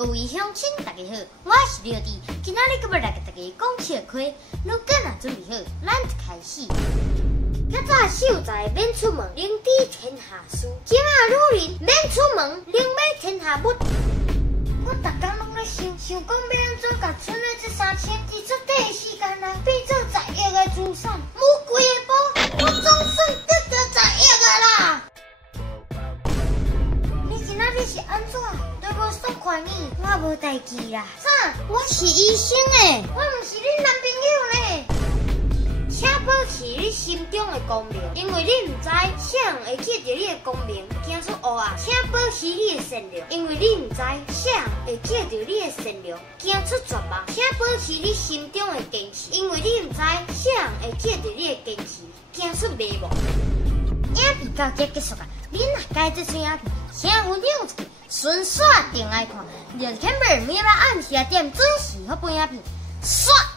各位乡亲，大家好，我是廖弟，今仔日要来给大家讲笑话。如果若准备好，咱就开始。较早秀才免出门，能知天下事；今仔女人免出门，能买天下物。我逐工拢咧想讲要安怎甲村里这3千伫出短的时间内变做10亿的资产，无贵的波，我总算得到10亿啊啦！你今仔日是安怎？都无送款呢？我无代志啦。啥？我是医生诶，我毋是恁男朋友呢。请保持你心中的光明，因为你唔知啥人会记着你的光明，行出黑暗。请保持你的善良，因为你唔知啥人会记着你的善良，行出绝望。请保持你心中的坚持，因为你唔知啥人会记着你的坚持，行出迷茫。影片到这结束啊！你若介这撮影片，请分享出去，顺刷订爱看，就 camera 每晚按时点准时好播影片，刷。